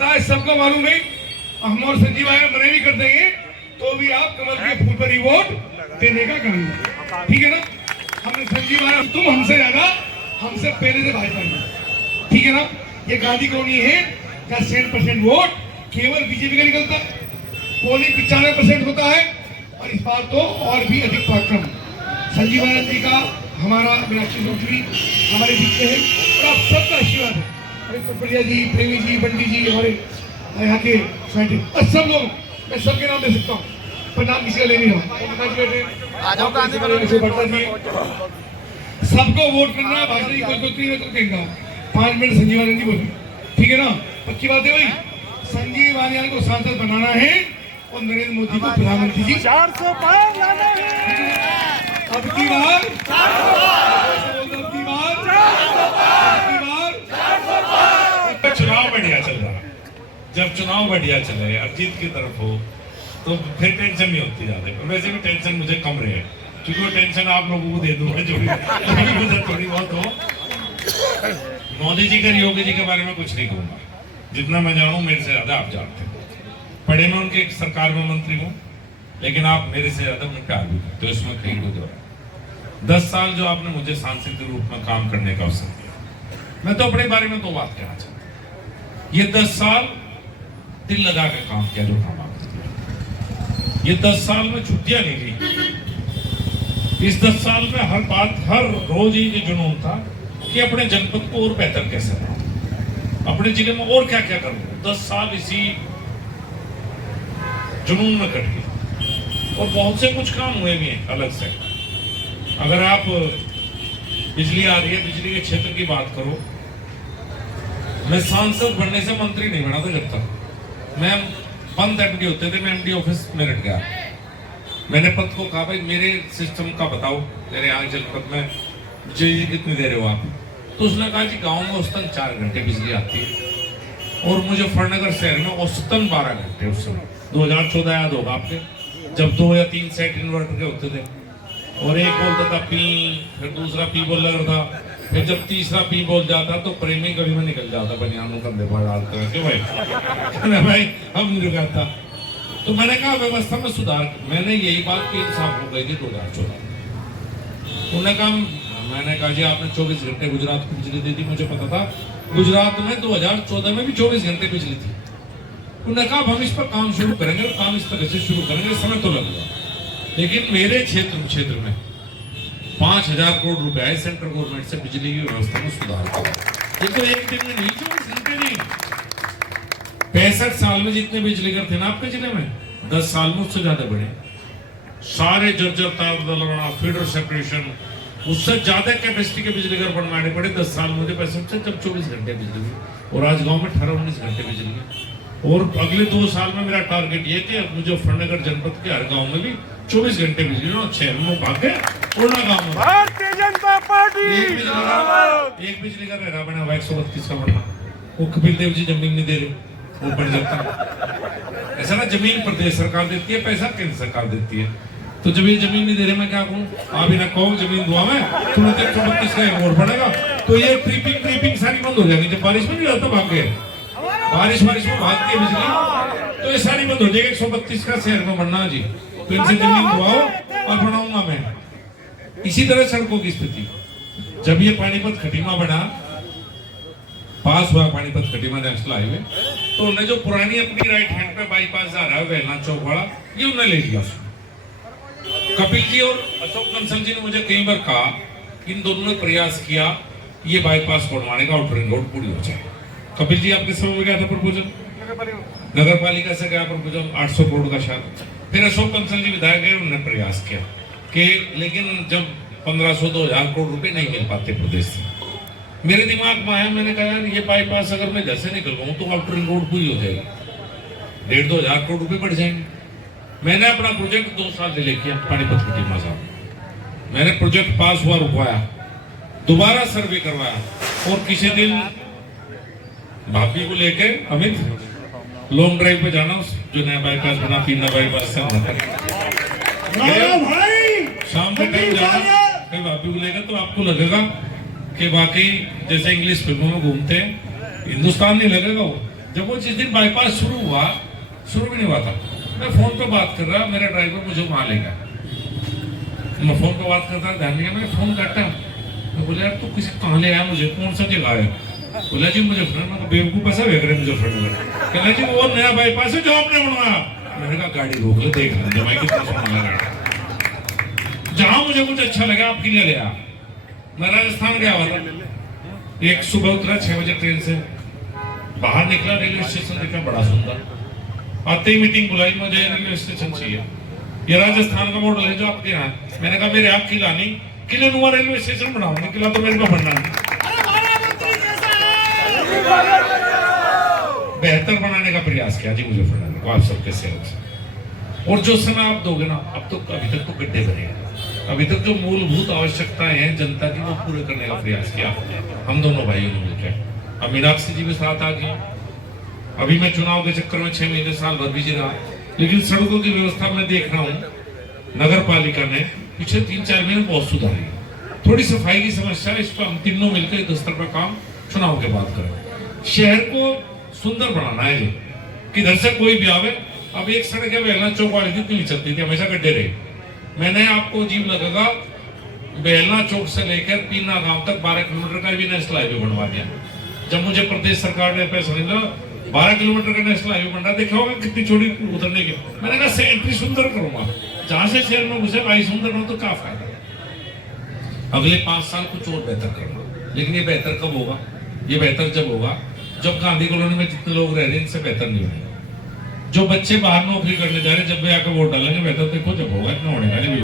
पता है, सबको मालूम है। हम और संजीव आया मने भी कर देंगे तो भी आप कमल के फूल पर ही वोट देने का करेंगे, ठीक है ना। हमने संजीव आया, तुम हमसे ज्यादा हमसे पहले से भाजपा में, ठीक है ना। ये गांधी कॉलोनी है जहाँ 60% वोट केवल बीजेपी का निकलता है। पोलिंग 95% होता है और इस बार तो और भी अधिक पराक्रम संजीव आनंद जी का, हमारा मीनाक्षी चौधरी हमारे बीच में है और आप सबका आशीर्वाद है। टुकड़िया जी, प्रेमी जी, बंटी जी, हमारे यहाँ के और सब लोग, मैं सबके नाम दे सकता हूँ पर नाम किसी का ले नहीं रहा। सबको वोट करना है, भाषण की कोई नहीं कहेगा। 5 मिनट संजीव आनंद जी बोलिए, ठीक है ना। पक्की बात है भाई, संजीव आनंद को सांसद बनाना है और नरेंद्र मोदी को प्रधानमंत्री जी 400 पार लाना है। अब की बार चुनाव बढ़िया चल रहा है। जब चुनाव बढ़िया चले और जीत की तरफ हो तो फिर टेंशन नहीं होती ज्यादा। वैसे भी टेंशन मुझे कम रहे, क्योंकि वो टेंशन आप लोगों को दे दूंगा जो भी थोड़ी बहुत हो। मोदी जी का, योगी जी के बारे में कुछ नहीं कहूंगा, जितना मैं जानूं मेरे से ज्यादा आप जानते हैं। पढ़े मैं उनके सरकार में मंत्री हूँ, लेकिन आप मेरे से ज्यादा उन्हें प्यार भी करते हो, इसमें कहीं कोई दो है। 10 साल जो आपने मुझे सांसद के रूप में काम करने का अवसर दिया, मैं तो अपने बारे में 2 बात कहना चाहता हूँ। ये 10 साल दिल लगा के काम किया जो काम आपने किया। ये 10 साल में छुट्टियां नहीं ली। इस 10 साल में हर बात, हर रोज ही ये जुनून था कि अपने जनपद को और बेहतर कैसे बनाऊं, अपने जिले में और क्या क्या करूं। 10 साल इसी जुनून में कट गए और बहुत से कुछ काम हुए भी हैं अलग से। अगर आप बिजली आ रही है, बिजली के क्षेत्र की बात करो, मैं सांसद बनने से मंत्री नहीं बना था। जब तक मैं बंद एमडी होते थे, मैं एमडी ऑफिस मेरठ गया, मैंने पद को कहा भाई मेरे सिस्टम का बताओ, मेरे यहाँ जनपद में बिजली कितनी दे रहे हो आप। तो उसने कहा जी गांव में औसतन 4 घंटे बिजली आती है और मुजफ्फरनगर शहर में औसतन 12 घंटे। उस समय 2014 याद होगा आपके, जब 2 या 3 सेट इन्वर्टर के होते थे और एक बोलता था पी, फिर दूसरा पी बोल लग रहा था, फिर जब तीसरा पी बोल जाता तो प्रेमी गली में निकल जाता बनियानों कंधे पर डालते क्यों भाई भाई हम नहीं रुकाता। तो मैंने कहा व्यवस्था में सुधार। मैंने यही बात की इंसाफ हो गई थी 2014। उन्होंने कहा, मैंने कहा जी आपने 24 घंटे गुजरात को बिजली दी थी, मुझे पता था गुजरात में 2014 में भी 24 घंटे बिजली थी। उन्होंने कहा हम इस पर काम शुरू करेंगे और काम इस तरह से शुरू करेंगे, समय तो लगेगा, लेकिन मेरे क्षेत्र में 5000 करोड़ रुपए आए सेंट्रल गवर्नमेंट से बिजली की व्यवस्था में सुधार करा। ये तो एक दिन में नहीं, 24 घंटे नहीं। 65 साल में जितने बिजली घर थे ना आपके जिले में, 10 साल में उससे ज्यादा बढ़े। सारे जर्जर तार लगाना, फीडर सेपरेशन, उससे ज्यादा कैपेसिटी के बिजली घर बनवाने पड़े 10 साल मुझे पैसे से, जब 24 घंटे बिजली हुई। और आज गांव में 18-19 घंटे बिजली है। और अगले 2 साल में मेरा टारगेट ये कि मुजफ्फरनगर जनपद के हर गांव में भी 24 घंटे बिजली हो, 6 में भागे पूर्ण गांव में। भारतीय जनता पार्टी एक बिजली का रह बना हुआ 132 का बनना, वो कपिल देव जी जमीन नहीं दे रहे, वो बन जाता। ऐसा ना, जमीन प्रदेश सरकार देती है, पैसा केंद्र सरकार देती है। तो जब ये जमीन नहीं दे रहे मैं क्या कहूँ, आप ही ना कहो जमीन दुआ में तुरंत 132 का एक और बढ़ेगा तो ये ट्रिपिंग सारी बंद हो जाएगी। जब बारिश में नहीं रहता भाग गए, बारिश में भागती है बिजली, तो ये सारी बंद हो जाएगी। 132 का शहर में बनना जी, तो इनसे जमीन दुआओ और बनाऊंगा मैं। इसी तरह सड़कों की स्थिति, जब ये पानीपत खटीमा बना, पास हुआ पानीपत खटीमा नेशनल हाईवे, तो उन्होंने जो पुरानी अपनी राइट हैंड पे बाईपास जा रहा है वेलना चौक वाला, ये उन्होंने ले लिया। कपिल जी और अशोक कंसल जी ने मुझे कई बार कहा, इन दोनों ने प्रयास किया ये बाईपास बनवाने का, आउटर रिंग रोड पूरी हो जाए। कपिल जी आपके समय में गया था प्रपोजल, नगर पालिका से गया प्रपोजल 800 करोड़ का शायद। फिर अशोक कंसल जी विधायक गए, उन्होंने प्रयास किया कि, लेकिन जब 1500-2000 करोड़ रुपए नहीं मिल पाते प्रदेश से, मेरे दिमाग में आया, मैंने कहा यार ये बाईपास अगर मैं घर से निकल रहा हूँ तो आउटर रिंग रोड पूरी हो जाएगी, 1,500-2,000 करोड़ रुपए बढ़ जाएंगे। मैंने अपना प्रोजेक्ट 2 साल डिले किया पानीपत खटीमा साहब। मैंने प्रोजेक्ट पास हुआ, रुकवाया, दोबारा सर्वे करवाया और किसी दिन भाभी को लेके अमित लॉन्ग ड्राइव पे जाना, जो नया बाईपास बना, पीना बाईपास से शाम के टाइम जाना कहीं भाभी को लेकर, तो आपको लगेगा कि वाकई जैसे इंग्लिश फिल्मों में घूमते हैं, हिंदुस्तान नहीं लगेगा वो, जब वो जिस दिन बाईपास शुरू भी नहीं हुआ था, मैं फोन पे बात कर रहा, मेरा ड्राइवर मुझे वहां ले गया, मैं फोन पे बात करता, ध्यान नहीं, मैंने फोन काटा, मैं बोला यार तू किसी कहाँ ले आया, मुझे कौन सा जगह है? बोला जी मुजफ्फरनगर। बेवकूफ ऐसा वेग रहे मुजफ्फरनगर, कहना जी वो नया बाईपास है जो आपने बनवाया। मैंने कहा गाड़ी रोक ले, देख लेंगे मैं कितना सोना लगा, जहां मुझे कुछ अच्छा लगा आपके लिए ले आ। मैं राजस्थान गया हुआ था, एक सुबह उतरा 6 बजे ट्रेन से, बाहर निकला, रेलवे स्टेशन देखा बड़ा सुंदर, आते ही मीटिंग बुलाई, मुझे रेलवे स्टेशन चाहिए, ये राजस्थान का मॉडल है जो आपके यहाँ। मैंने कहा मेरे आप किला नहीं, किले नुमा रेलवे स्टेशन बनाऊंगा, किला तो मेरे को बनना है। बेहतर बनाने का प्रयास किया जी मुजफ्फरनगर को आप सबके सहयोग से, और जो समय आप दोगे ना, अब तो अभी तक तो गड्ढे भरे हैं, अभी तक जो मूलभूत आवश्यकताएं हैं जनता की वो पूरे करने का प्रयास किया हम दोनों भाइयों ने मिलकर। अब मीनाक्षी जी भी साथ आ गई, अभी मैं चुनाव के चक्कर में 6 महीने साल भर बिजी रहा, लेकिन सड़कों की व्यवस्था में देख रहा हूँ नगर पालिका ने पिछले 3-4 महीने बहुत सुधारी, थोड़ी सफाई की समस्या है, इस पर हम तीनों मिलकर युद्ध स्तर पर काम चुनाव के बाद करें। शहर को सुंदर बनाना है, किधर से कोई भी आवे। अब एक सड़क है बेलना चौक वाली थी, नहीं चलती थी, हमेशा गड्ढे रहे। मैंने आपको अजीब लगेगा, बेलना चौक से लेकर पीना गांव तक 12 किलोमीटर का भी नेशनल हाईवे बनवा दिया। जब मुझे प्रदेश सरकार ने पैसा मिला, 12 किलोमीटर का नेशनल हाईवे बन रहा, देखा होगा कितनी छोटी उतरने की। मैंने कहा सेंट्री सुंदर करूंगा, जहां से शहर में घुसे भाई सुंदर हो तो क्या फायदा। अगले 5 साल कुछ और बेहतर करना, लेकिन ये बेहतर कब होगा? ये बेहतर जब होगा जब गांधी कॉलोनी में जितने लोग रह रहे हैं इनसे बेहतर नहीं होगा। जो बच्चे बाहर नौकरी करने जा रहे हैं, जब भी आकर वोट डालेंगे बेहतर देखो जब होगा, इतना होने का नहीं।